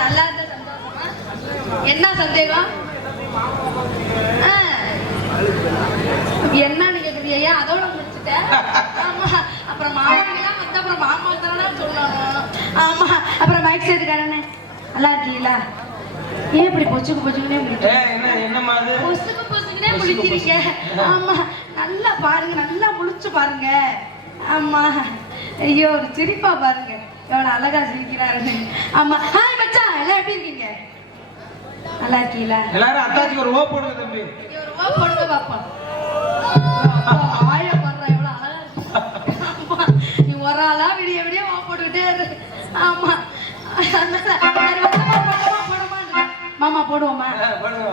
நல்லா இருந்த சந்தோஷமா? என்ன சந்தேகம். என்னன்னு கேக்குறியா ஏன் அதோட முடிச்சுட்ட ஆமா. அப்புறம் மாமாக்கெல்லாம் வந்து அப்புறம் மாமா தானே சொல்லணும். ஆமா. அப்புறம் மைக் சேர்த்துக்காரனே நல்லா இருக்கீங்களா? ஏன் இப்படி பொச்சுக்கு பொச்சுக்குனே பொசுக்கு பொசுக்குனே பொசுக்கு முழிக்கிறீங்க. ஆமா. நல்லா பாருங்க. நல்லா முழிச்சு பாருங்க. ஆமா. ஐயோ ஒரு சிரிப்பா பாருங்க. எவ்வளவு அழகா சிரிக்கிறாருன்னு. ஆமா. எப்படி இருக்கீங்க? நல்லா இருக்கீங்களா? எல்லாரும் அத்தாச்சிக்கு ஒரு ஓ போடுங்க தம்பி. ஒரு ஓ போடுங்க பாப்போம் ஆய பாடுறா எவ்வளவு அழகா இருக்கு. நீ ஒரு ஆளா விடிய விடிய ஓ போட்டுக்கிட்டே இரு. ஆமா. மாமா போடுவோமா? ஆ, போடுங்க.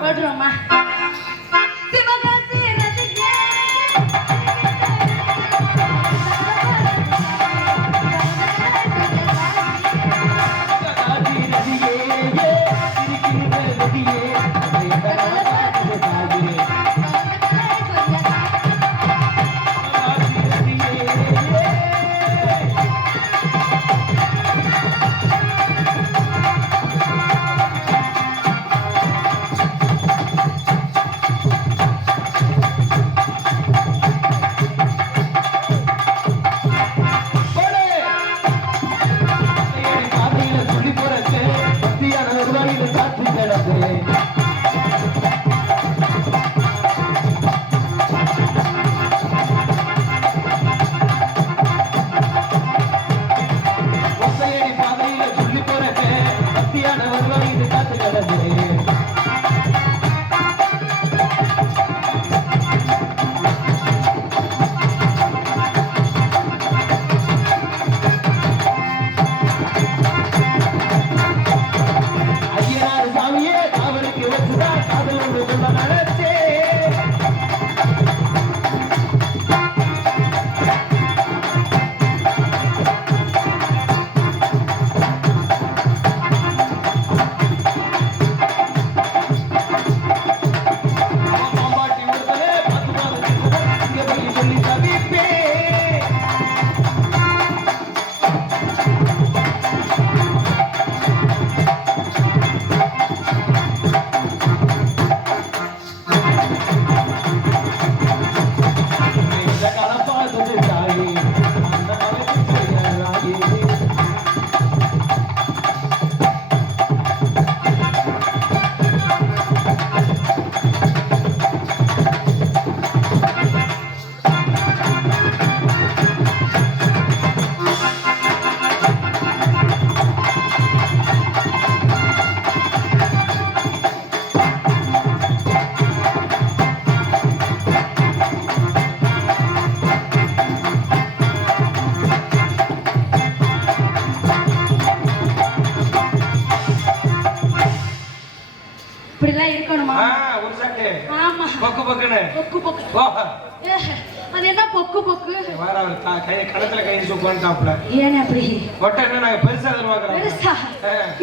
வச்சு உட்காந்துட்டாப்ல ஏன் அப்படி? ஒட்ட என்ன நாங்க பெருசா எதிர்பார்க்கறோம். பெருசா.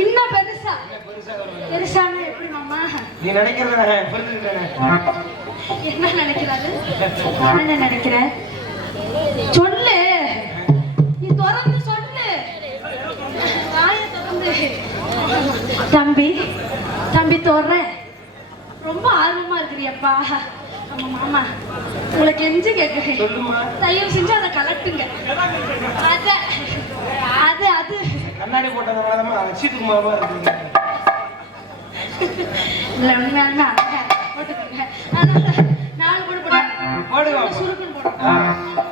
இன்னும் பெருசா. பெருசானா எப்படி மாமா? நீ நினைக்கிறத நான். என்ன நினைக்கிறாரு? என்ன நினைக்கிற சொல்லு. நீ திறந்து சொல்லு. வாயை திறந்து. தம்பி தம்பி தோற ரொம்ப ஆர்வமா இருக்கிறியப்பா. மாமா. உங்களுக்கு எஞ்சி கேட்குறேன் தயவு செஞ்சு அதை கலட்டுங்க. அத அது அது. கண்ணாடி போட்டதுனால சீட்டு மாமா இருக்கு. இல்ல உண்மையாலுமே அழகா. போட்டுக்கோங்க. நாலு போடு போடுங்க போடுங்க. சுருக்குன்னு போடுங்க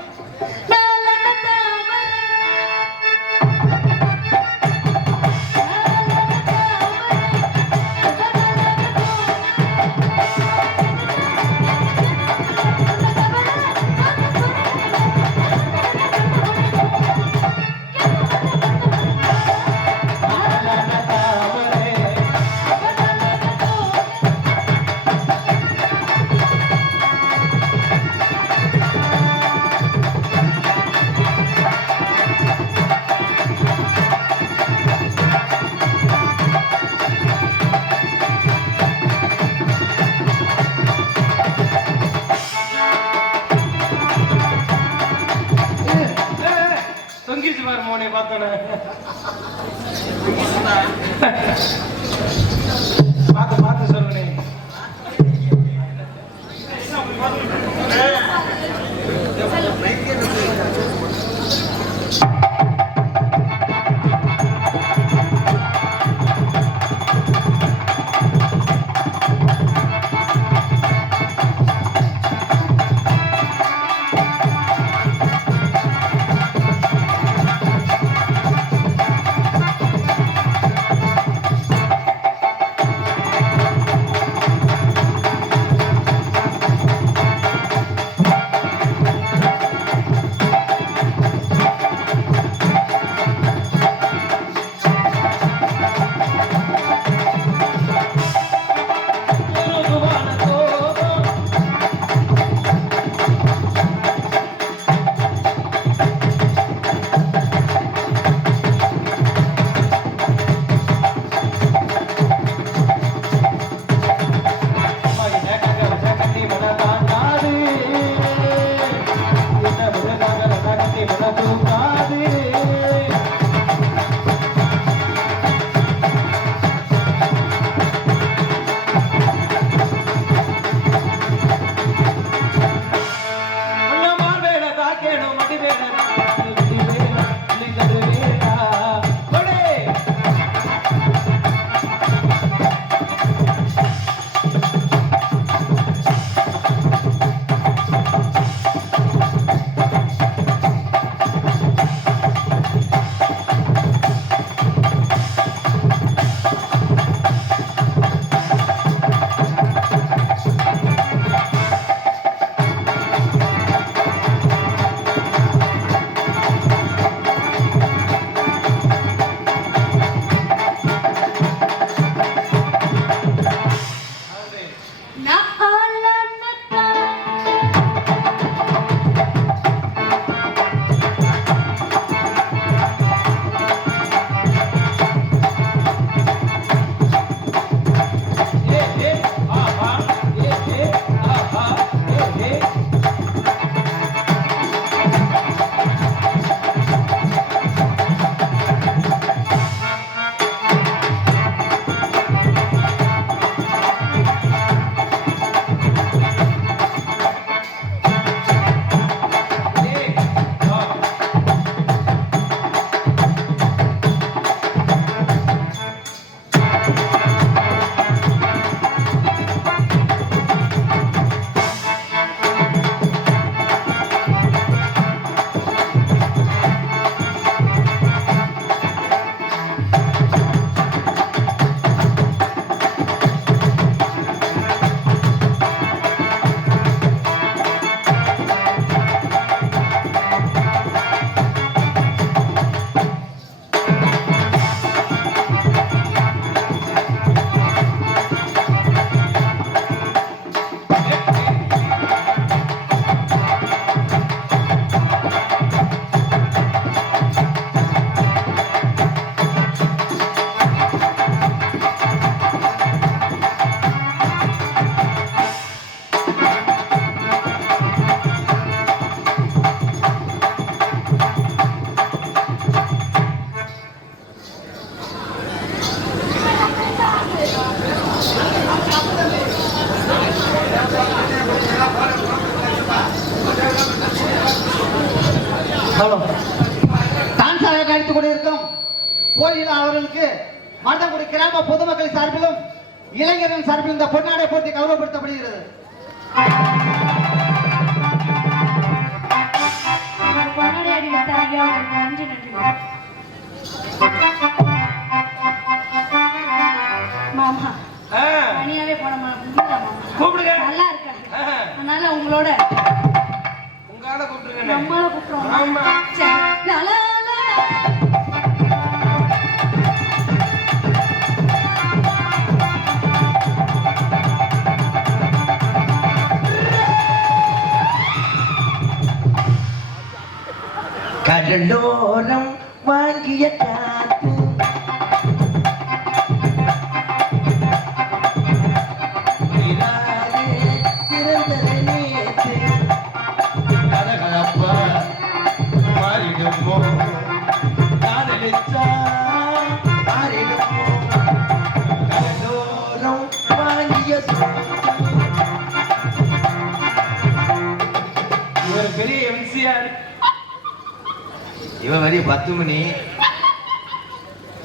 இவன் வரி பத்து மணி.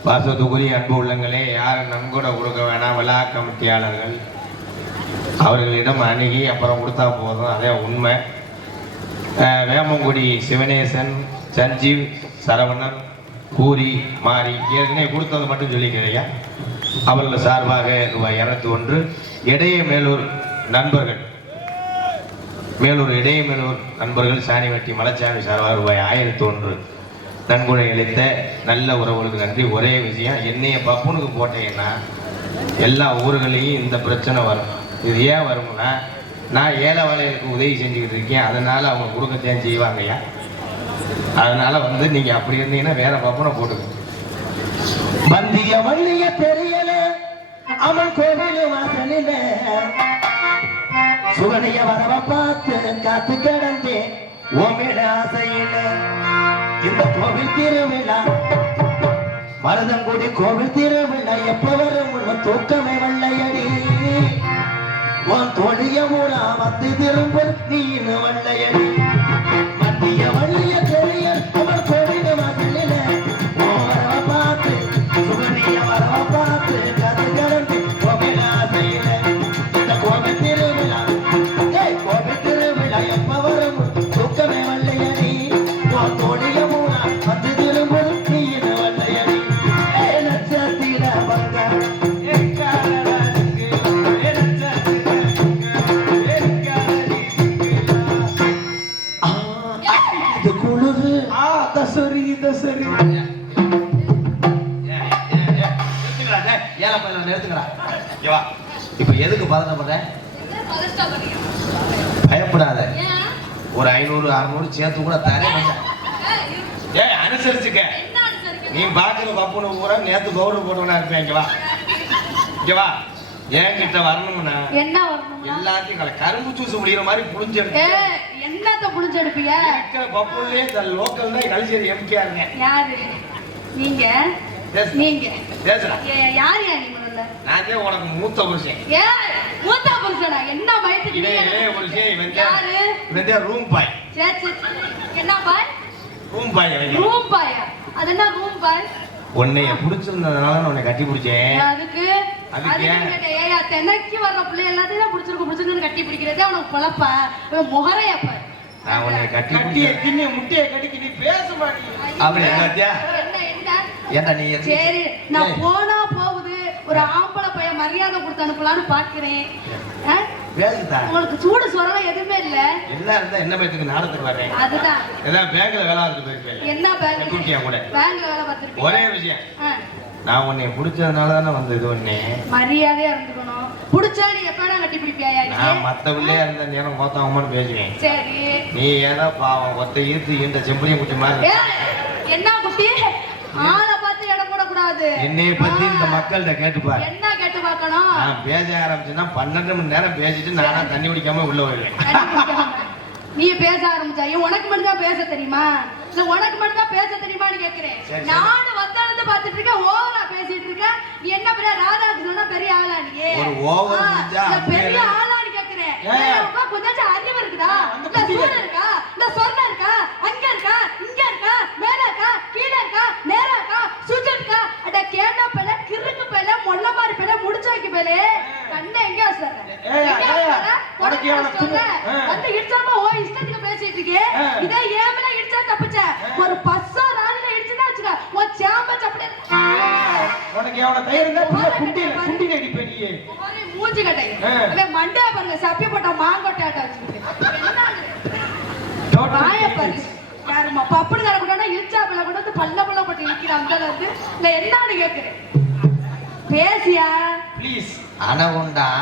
பாசத்துக்குரிய அன்பு உள்ளங்களே யாரும் நன்கொடை கொடுக்க வேணாம் விழா கமிட்டியாளர்கள் அவர்களிடம் அணுகி அப்புறம் கொடுத்தா போதும் அதே உண்மை. வேமங்குடி சிவனேசன் சஞ்சீவ் சரவணன் பூரி மாரி ஏற்கனவே கொடுத்தது மட்டும் சொல்லிக்கிறையா? அவர்கள் சார்பாக ரூபாய் இரநூத்தி ஒன்று. இடைய மேலூர் நண்பர்கள். மேலூர் இடையமேலூர் நண்பர்கள் சாணிவட்டி மலைச்சாமி சார்பாக ரூபாய் ஆயிரத்தி ஒன்று. நன்கொடை அளித்த நல்ல உறவுகளுக்கு நன்றி. ஒரே விஷயம் என்னைய பப்புனுக்கு போட்டீங்கன்னா எல்லா ஊர்களையும் இந்த பிரச்சனை வரும். இது ஏன் வரும்னா நான் ஏழை வாழைகளுக்கு உதவி செஞ்சுக்கிட்டு இருக்கேன். அதனால் அவங்க கொடுக்கத்தான் செய்வாங்கய்யா அதனால வந்து நீங்க அப்படி இருந்தீங்கன்னா வேற பப்புனை போட்டுக்கோங்க வந்திய வள்ளிய தெரியல அவன் கோவில் வாசலில. சுகனிய வரவ பார்த்து காத்து கிடந்தேன். ஓமிட ஆசையில. இந்த கோவில் திருவிழா. மருதங்குடி கோவில் திருவிழா. எப்ப வரும் உன் தூக்கமே வெள்ளையடி உன் தொழிய மூடா வந்து திரும்ப நீ வெள்ளையடி மத்திய வள்ளிய பையனை நிறுத்துங்கடா இங்க வா. இப்போ எதுக்கு பதட்டப்படுற? பயப்படாத. ஒரு ஐநூறு அறுநூறு சேர்த்து கூட தரேன். ஏய் அனுசரிச்சுக்க. நீ பாக்குற பப்புனு பூரா நேத்து பவுடர் போட்டவனா இருப்பேன் இங்க வா. இங்க வா. என்கிட்ட வரணும்னா என்ன வரணும்னா? எல்லாத்தையும் கல கரும்பு ஜூஸ் முடிகிற மாதிரி புளிஞ்செடுத்து ஏ என்னத்த புடிச்செடுப்பீங்க இருக்கிற பப்புலே இந்த லோக்கல் தான் கழிச்சது எம்கேஆர் யாரு? நீங்க. நீங்க? பேசுறா ஏ, யார் யா நீ முதல்ல நான் தான் உனக்கு மூத்த புருஷன். ஏ மூத்தா புருஷனா? என்ன வயசுக்கு நீ இவன் எனக்கு- புருஷன் இவன் யாரு? இவன் தான் ரூம் பாய் சரி சரி என்ன பாய் ரூம் பாய் அவன் ரூம் பாயா அது என்ன ரூம் பாய் உன்னைய பிடிச்சிருந்ததுனால நான் உன்னை கட்டி பிடிச்சேன். அதுக்கு அதுக்கு தென்னைக்கு வர்ற பிள்ளை எல்லாத்தையும் பிடிச்சிருக்கு. பிடிச்சிருக்குன்னு கட்டி பிடிக்கிறதே அவனுக்கு பொழப்பா இவன் முகரையா பாரு. நான் உன்னை கட்டி கட்டிய பிடிச்சேன். திண்ணி முட்டைய கட்டிக்கு நீ பேச மாட்டீங்க அப்படி என்ன? ஏன்டா நீ சரி நான் போனா ஒரு ஆம்பளை பையன் மரியாதை கொடுத்து அனுப்பலாம்னு பாக்குறேன் உங்களுக்கு சூடு சொரணம் எதுவுமே இல்ல. எல்லாம் இருந்தா என்ன பேத்துக்கு நாடத்துக்கு வர்றேன். அதுதான். ஏதாவது பேங்க்ல வேலை பார்த்துட்டு என்ன பேங்க் கூட்டியா கூட. பேங்க்ல வேலை பார்த்திருப்பீங்க. ஒரே விஷயம். நான் உன்னை பிடிச்சதுனால தானே வந்து இது பண்ணேன். மரியாதையா இருந்துக்கணும். புடிச்சா நீ எப்ப வேணா கட்டி பிடிப்பியா நான் மத்த உள்ளே இருந்த நேரம் கோத்தாங்கன்னு பேசுவேன். சரி. நீ ஏதோ பாவம் ஒத்த ஈர்த்து இந்த செம்பரியும் குட்டி மாதிரி. என்ன குட்டி? ஆளை போடக்கூடாது என்னைய பத்தி இந்த மக்கள்கிட்ட கேட்டுப்பாரு என்ன கேட்டு பார்க்கணும்? நான் பேச ஆரம்பிச்சேன்னா பன்னெண்டு மணி நேரம் பேசிட்டு நானா தண்ணி குடிக்காம உள்ள கண்டுபிடிக்காம. நீ பேச ஆரம்பிச்சா உனக்கு மட்டும் தான் பேச தெரியுமா? இல்ல உனக்கு மட்டும் தான் பேச தெரியுமான்னு கேக்குறேன். நானும் வந்தாலும் பார்த்துட்டு இருக்கேன் ஓவரா பேசிட்டு இருக்கேன். நீ என்ன பெரிய ராதாக்கு சொன்னா பெரிய ஆளா நீ? பெரிய ஆளான்னு கேக்குறேன். கொஞ்சம் அறிவு இருக்குதா? இல்ல இருக்கா?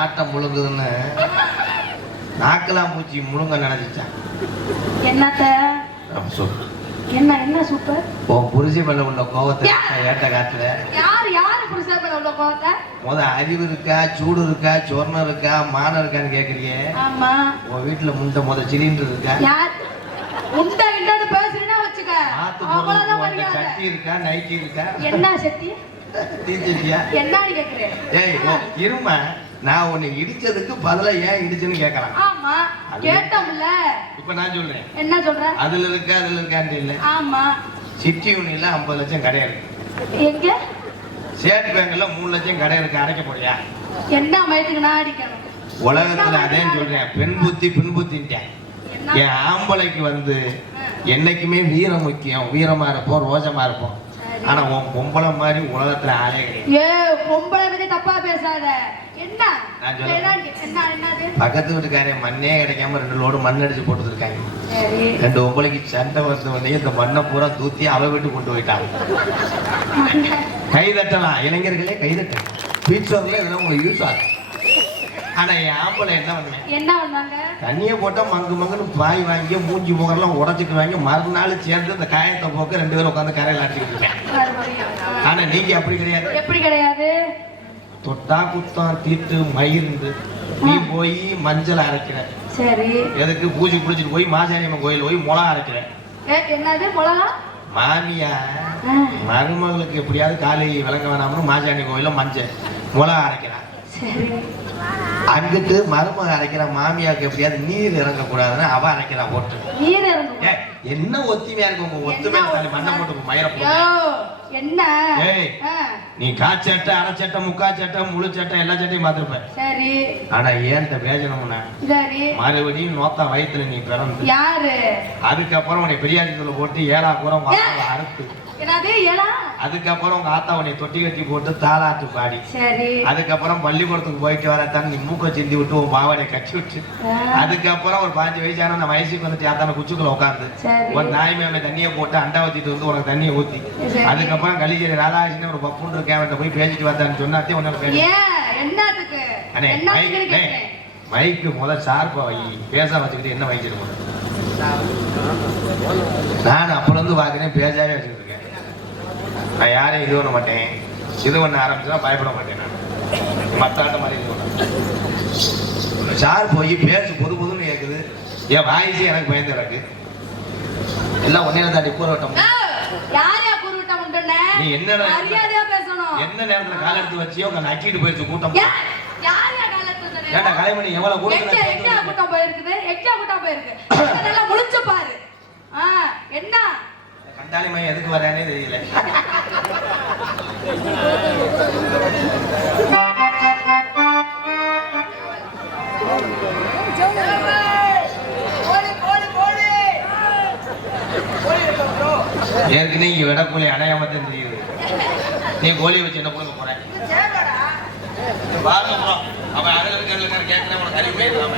ஆட்டம் முழுங்குதுன்னு நாக்கெல்லாம் பூச்சி முழுங்க நினைச்சிச்சான் என்னத்த? சொல்லு என்ன என்ன சூப்பர் உன் மேல உள்ள கோவத்தை. ஏட்ட காட்டுல யார் யாரு புருஷா பேர் உள்ள கோவத்தை? முத அறிவு இருக்கா சூடு இருக்கா சொர்ணம் இருக்கா மானம் இருக்கான்னு கேக்குறியே. ஆமா. உன் வீட்டுல முண்டை முத சிலிண்டர் இருக்கா? யார்? உண்டை இண்டான்னு பேசுறேன்னா வச்சுக்க. அவ்வளவுதான். சட்டி இருக்கா நைட்டி இருக்கா? என்ன தீச்சட்டியா என்னன்னு கேக்குறேன். ஏய் இருமா. நான் உன்னை இடிச்சதுக்கு பதிலா ஏன் இடிச்சுன்னு கேட்கலாம் ஆமா கேட்டோம்ல. இப்ப நான் சொல்றேன். என்ன சொல்ற? அதுல இருக்கா அதுல இருக்கான்னு இல்ல ஆமா. சிட்டி யூனியன்ல ஐம்பது லட்சம் கடை இருக்கு. எங்க? ஸ்டேட் பேங்க்ல மூணு லட்சம் கடை இருக்கு அடைக்க போறியா? என்ன மயத்துக்கு நான் அடிக்கணும்? உலகத்துல அதே சொல்றேன். பெண் புத்தி பின் புத்தின்ட்டேன். என் ஆம்பளைக்கு வந்து என்னைக்குமே வீரம் முக்கியம். வீரமா இருப்போம் ரோஜமா இருப்போம். ஆனா உன் பொம்பளை மாதிரி உலகத்துல ஆளே ஏ பொம்பளை பத்தி தப்பா பேசாத. என்ன? பக்கத்து வீட்டுக்காரன் மண்ணே கிடைக்காம ரெண்டு லோடு மண் அடிச்சு போட்டுருக்காங்க. ரெண்டு பொம்பளைக்கு சண்டை வந்த உடனே இந்த மண்ணை பூரா தூத்தி அவ வீட்டு கொண்டு போயிட்டாங்க. கை தட்டலாம். இளைஞர்களே கை தட்டலாம். பீச்சோர்ல இதெல்லாம் உங்களுக்கு யூஸ் ஆகும் ஆனா ஆம்பளை என்ன பண்ணாங்க தண்ணியை போட்டா மங்கு மங்குன்னு பாய் வாங்கி மூஞ்சி முகரெல்லாம் உடச்சிட்டு வாங்கி மறுநாள் சேர்ந்து இந்த காயத்தை போக்க ரெண்டு பேரும் உட்காந்து கரையில் அடிச்சுக்கிட்டு இருப்பேன். மறுபடியும். ஆ. ஆனா நீங்க அப்படி கிடையாது. எப்படி கிடையாது? தொட்டா குத்தம் தீட்டு மயிருந்து. நீ போய் மஞ்சள் அரைக்கிற. சரி. எதுக்கு பூஜை குளிச்சுட்டு போய் மாசாணியம்மன் கோயில் போய் முளை அரைக்கிற? என்னது மிளகா மாமியா ஆ, மருமகளுக்கு எப்படியாவது காலை விளங்க வேணாம்னு மாசாணி கோயில மஞ்சள் முளை அரைக்கிறான் அங்கிட்டு மருமக அரைக்கிற மாமியாவுக்கு எப்படியாவது நீர் இறங்கக்கூடாதுன்னு அவ அரைக்கிறா போட்டு. நீர் இறங்கும்? ஏய், என்ன ஒத்துமையா இருக்கு உங்க ஒத்துமையா இருந்தாலும் மண்ணை போட்டு மயிர என்ன? நீ காச்சட்டை அரைச்சட்டை முக்கா சட்டை முழு சட்டை எல்லா சட்டையும் பார்த்திருப்ப. சரி. ஆனா ஏன் இந்த பேஜனம்னா சரி. மறுபடியும் நோத்தா வயித்துல நீ பிறந்து யாரு? அதுக்கப்புறம் உன்னை பெரியாரியத்துல போட்டு ஏழா ஆத்தாவை அறுத்து. என்னது ஏலா? அதுக்கப்புறம் உங்க ஆத்தா உன்னை தொட்டி கட்டி போட்டு தாளாட்டு பாடி. சரி. அதுக்கப்புறம் பள்ளிக்கூடத்துக்கு போயிட்டு வரத்தான் நீ மூக்க சிந்தி விட்டு உன் பாவாடை கட்டி விட்டு. அதுக்கப்புறம் ஒரு பாஞ்சு வயசான வயசுக்கு வந்துட்டு யாத்தான குச்சுக்குள்ள உட்காந்து சரி. ஒரு நாய் மேல தண்ணியை போட்டு அண்டா ஊத்திட்டு வந்து உனக்கு தண்ணியை ஊத்தி. சரி. அதுக்கப்புறம் கலிஜரி ராதாகிருஷ்ணன் ஒரு பப்புன்னு இருக்கேன் போய் பேசிட்டு வந்தான்னு சொன்னாத்தே கேட்கிறேன் மைக்கு முதல் ஷார்ப்பா வை பேச வச்சுக்கிட்டு என்ன வைக்கணும் நான் அப்பல இருந்து பாக்குறேன் பேஜாவே வச்சுக்கிட்டு இருக்கேன். நான் யாரையும் இது பண்ண மாட்டேன். இது பண்ண ஆரம்பிச்சா பயப்பட மாட்டேன் நான். மத்தாட்ட மாதிரி இது பண்ண ஷார் போய் பேசு பொது பொதுன்னு கேக்குது. என் வாய்ஸே எனக்கு பயந்து எனக்கு எல்லாம் ஒன்னே தாண்டி கூற விட்டோம் ஆ, யார் யா குருவிட்ட முண்டன நீ என்னடா இது? மரியாதையா பேசணும். என்ன நேரத்துல கால எடுத்து வச்சியோ உங்க நக்கிட்டு போயிடுச்சு கூட்டம். யார் யா காலத்துல சொன்னது? ஏன்டா கலைமணி எவ்வளவு எங்க எங்க கூட்டம் கூட்டம் போயிருக்குது? எங்க கூட்டம் போயிருக்கு? நல்லா முழிச்சு பாரு. ஆ என்ன? கண்டாளி மையம் எதுக்கு வரானே தெரியல. ஏற்கனவே இங்க விடக்கூலி அணையாமத்தான் தெரியுது நீ கோழியை வச்சு என்ன கொடுக்க போற? பாருங்க bro. அவன் அதுல இருக்க இதுல இருக்க கேட்கல உனக்கு கழிவு போயிடலாம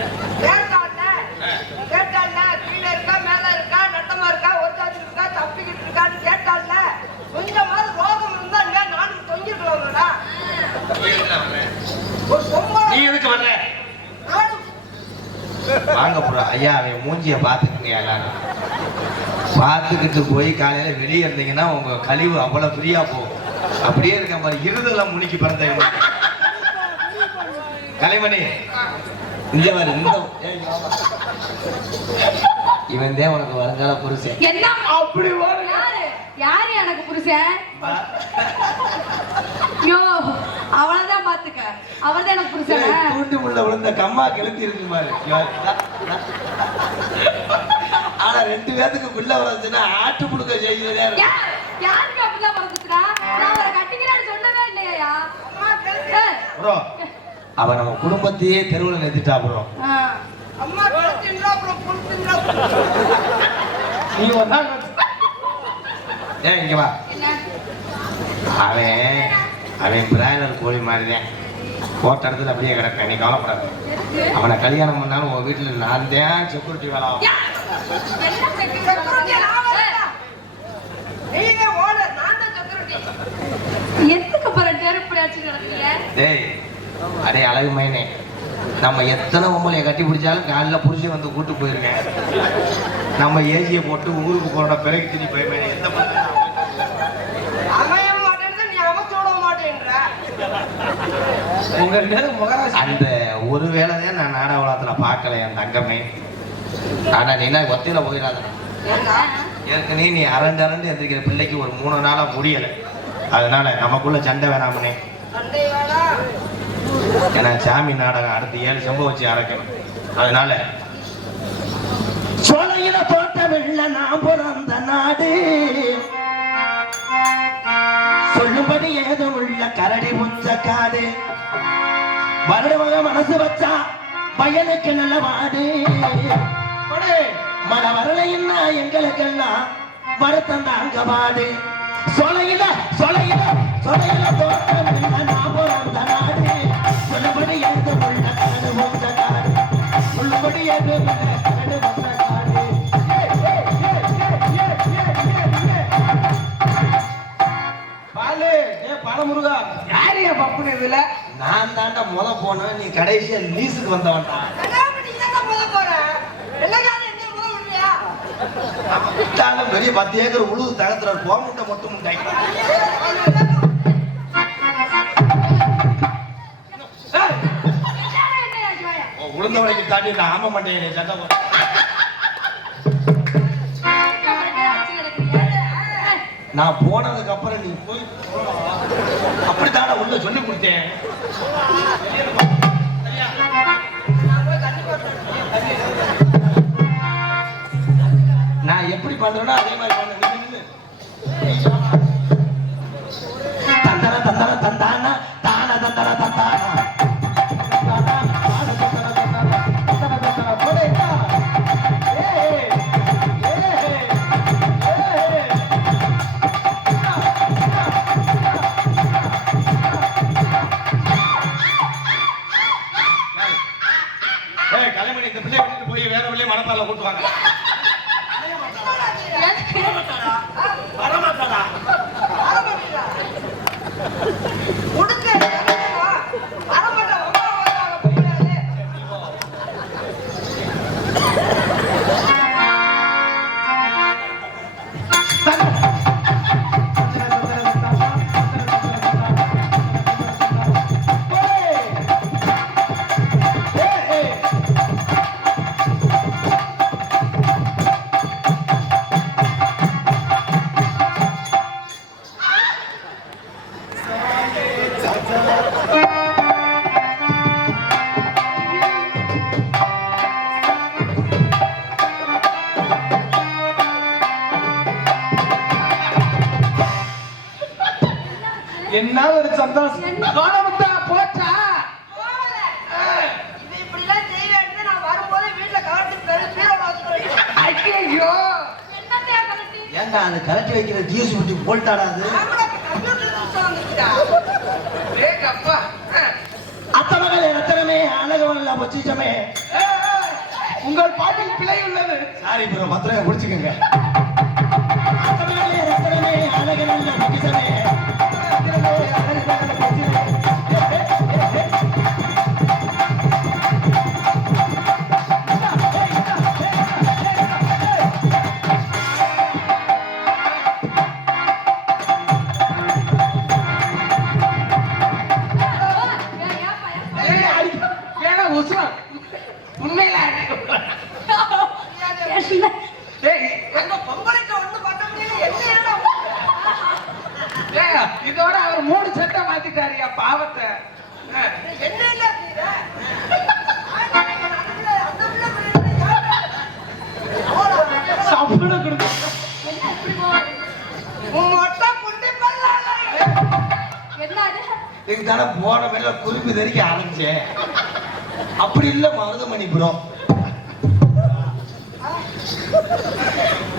கீழே நீ எதுக்கு வர்ற? வாங்க ப்ரோ ஐயா அவன் மூஞ்சிய பார்த்துக்கிங்க எல்லாரும்? பார்த்துக்கிட்டு போய் காலையில வெளியே இருந்தீங்கன்னா உங்க கழிவு அவ்வளவு ஃப்ரீயா போகும். அப்படியே இருக்க மாதிரி இருதெல்லாம் முனிக்கு பிறந்தவங்க. கலைமணி இந்த இங்க வாமா. இவன் தான் உனக்கு வருங்கால புருஷன். என்ன? அப்படி. யாரு? எனக்கு புருஷன்? யோ அவளதான் பாத்துக்க அவர்தான் எனக்கு புருஷன்? தூண்டு முள்ள விழுந்த கம்மா கிளம்பி இருக்கு வா. ஆனா ரெண்டு பேத்துக்கு புள்ள வளர்ந்துச்சுன்னா ஆட்டு புடுக்க செய்யுதே யா- யாருக்கு அப்படிலாம் பறந்துச்சுடா நான் அவரை கட்டிக்கிறேன்னு சொல்லவே இல்லையா ப்ரோ அவ நம்ம குடும்பத்தையே தெருவில் நிறுத்திட்டா ப்ரோ. அம்மா கிழத்தின்றா அப்புறம் புழுத்தின்றா நீ நாள் ஏன் இங்க வா. அவன் அவன் பிராய்லர் கோழி மாதிரி தான் போட்ட இடத்துல அப்படியே கிடப்பேன். நீ கவலைப்படாத. அவனை கல்யாணம் பண்ணாலும் உன் வீட்டுல நான் தான் செக்யூரிட்டி வேலை. டேய் அடே அழகு மைனே நம்ம எத்தனை பொம்பளைய கட்டி பிடிச்சாலும் காலைல புருஷன் வந்து கூட்டு போயிருக்கேன் நம்ம ஏசியை போட்டு ஊருக்கு போன பிறகு திணி போய் எந்த பொண்ணு அமைய மாட்டேன்னு நீ அமைச்சு விட மாட்டேன்ற உங்க நேரம் முகராசி அந்த ஒரு வேலை தான் நான் நாடக உலகத்துல பார்க்கல என் தங்கமே. ஆனா நீ என்ன ஒத்தையில போயிடாத ஏண்டா? ஏற்கனவே நீ அரண்டு அரண்டு எந்திரிக்கிற பிள்ளைக்கு ஒரு மூணு நாளா முடியல. அதனால நமக்குள்ள சண்டை வேணாமனே. ஏன்னா சாமி நாடகம் அடுத்து ஏழு சம்பவம் வச்சு அரைக்கணும். அதனால சோலையில தோட்டமில்ல நான் பிறந்த நாடு. சொல்லும்படி ஏதும் உள்ள கரடி முச்ச காடு. வருடமாக மனசு வச்சா பையனுக்கு நல்ல மாடு மழை வரலைன்னா எங்களுக்கெல்லாம் வருத்தம் தாங்க பாடு சொலையில சொலையில சொலையில தோட்டமில்ல நான் பிறந்த நாடு சொல்லும்படி ஏதும் உள்ள கரடி முச்ச காடு. சொல்லும்படி ஏதும் ஏ பாலமுருகா யாரையா பப்புனு இதுல? நான் தாண்டா முத போனேன் நீ கடைசியா லீஸுக்கு வந்தவன்டா. விட்டாலும் பெரிய பத்து ஏக்கர் உழுது தகத்துல போக முட்டை மட்டும் சிவாயா உளுந்த வரைக்கும் தாண்டி நான் ஆம மாட்டேன் சட்டம் நான் போனதுக்கு அப்புறம் நீ போய் அப்படித்தானே உள்ள சொல்லி கொடுத்தேன். நான் எப்படி பண்றேனோ அதே மாதிரி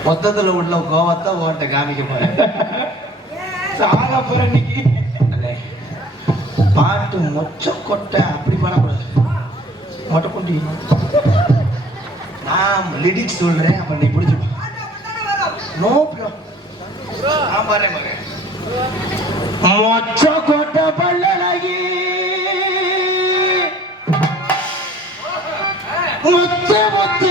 மொத்தத்துல உள்ள கோவத்தை உன்கிட்ட காமிக்க போறேன். சாக போற இன்னைக்கு. அண்ணே, பாட்டு மொச்ச கொட்டை அப்படி பண்ணக்கூடாது. மொட்டை கொண்டி. நான் லிரிக்ஸ் சொல்றேன் அப்ப நீ பிடிச்சி ஆண்டு அப்படித்தானே வரும். No bro. நான் பாரு மகன் மொச்ச கொட்ட பல்லழகி. முத்து முத்து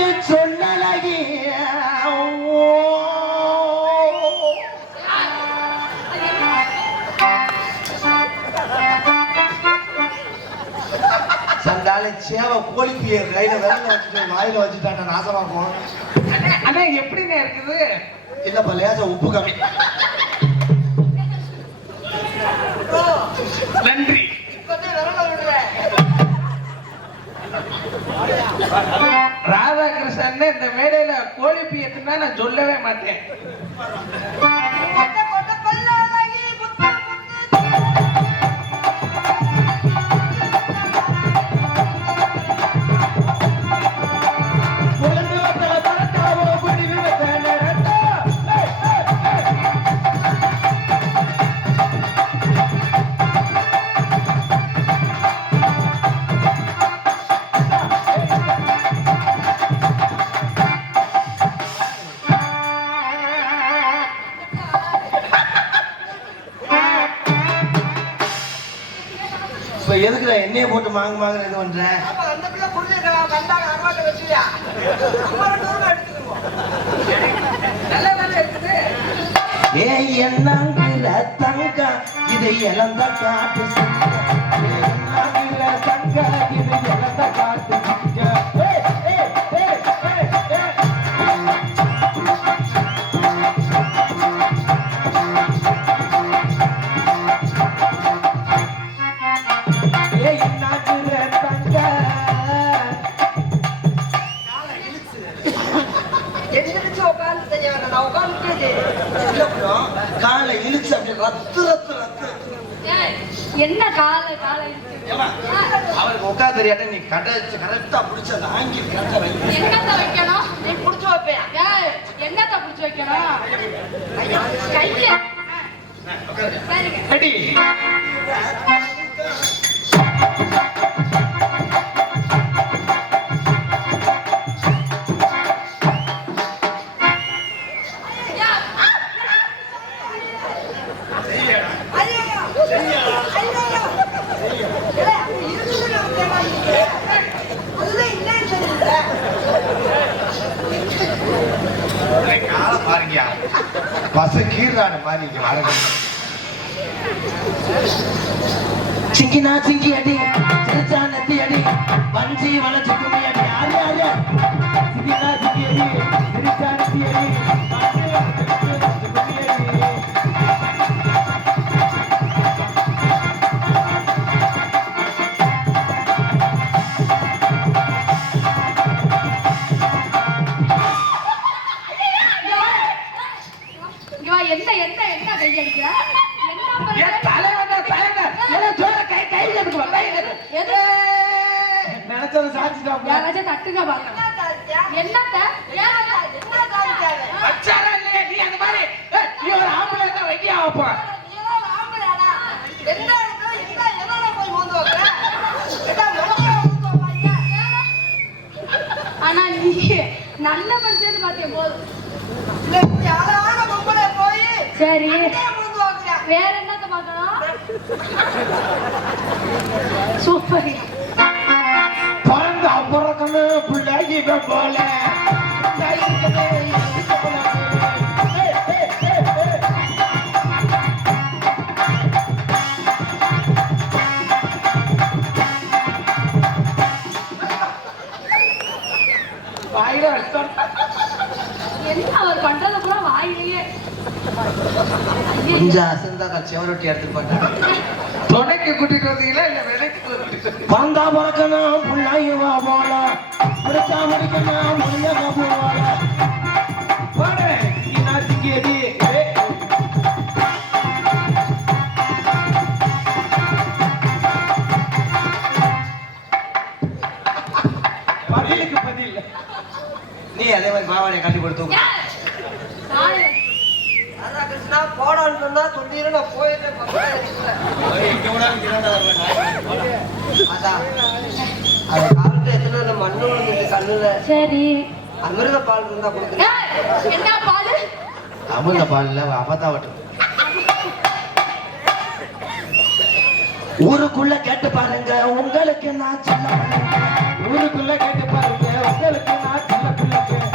சண்டால சேவை கோழிப்பிய கையில விரல வச்சுட்டு வாயில வச்சுட்டாண்ட நாசமா போகும் அண்ணா எப்படிண்ணே இருக்குது? இல்லப்பா லேசா உப்பு கம்மி. நன்றி. ராதாகிருஷ்ணன் இந்த மேடையில கோழி பியத்துனா நான் சொல்லவே மாட்டேன். மாங்கு மாங்கு இது பண்ற அப்ப அந்த பிள்ளை புரிஞ்சுக்க, வந்தாங்க, அருவாட்டை? ஏய் என்னங்கிற தங்கம் இது இழந்த காட்டு என்ன காலை காலை? அவருக்கு உட்காந்து தெரியாட்ட நீ கடைச்சு கரெக்டா பிடிச்ச அந்த ஆங்கில் கரெக்டா வை. என்னத்த வைக்கணும்? நீ புடிச்சு வைப்பியா? ஏய், என்னத்த புடிச்சு வைக்கணும்? கைய. சரிங்க. சிங்கி அடி சிரிச்சா அடி வஞ்சி வளர்ச்சி யாராச்சும் தட்டுங்க பாக்கலாம்? என்னத்த? வச்சாரா இல்லையா? நீ அந்த மாதிரி, நீ ஒரு ஆம்பளை? ஏடா, முகத்துல மோந்து வைப்பாங்க. ஆனா நீ நல்ல மனுஷன் பாத்திய போதும் சரி. வேற என்னத்த பார்க்கணும் சூப்பர் போல. வாயில. என்ன அவர் பண்றது கூட வாயிலேயே. கொஞ்சம் அசந்தா செவரொட்டி எடுத்து பண்ண துணைக்கு கூட்டிட்டு வந்தீங்களா இல்ல விலைக்கு கூட்டிட்டு வந்தீங்களா? பந்தா பறக்கணும் புள்ளாயுவா போல முடிச்சா முடிக்கணும் முடியாம போவால பாரு, நீ. ஏய். பதிலுக்கு பதில் நீ அதே மாதிரி கட்டி கொடுத்து போடான்னு சொன்னா சொல்லிடு, நான். அதான். அது காலத்துல எத்தனை நாள் மண்ணு விழுந்துட்டு கண்ணுல சரி. அமிர்த பால் இருந்தா கொடுக்குறேன் ஏய், என்ன பாலு? அமிர்த பால்ல அப்பத்தா வட்டும் ஊருக்குள்ள கேட்டு பாருங்க உங்களுக்கு நான் சொல்ல ஊருக்குள்ள கேட்டு பாருங்க உங்களுக்கு நான் சின்ன பிள்ளைங்க.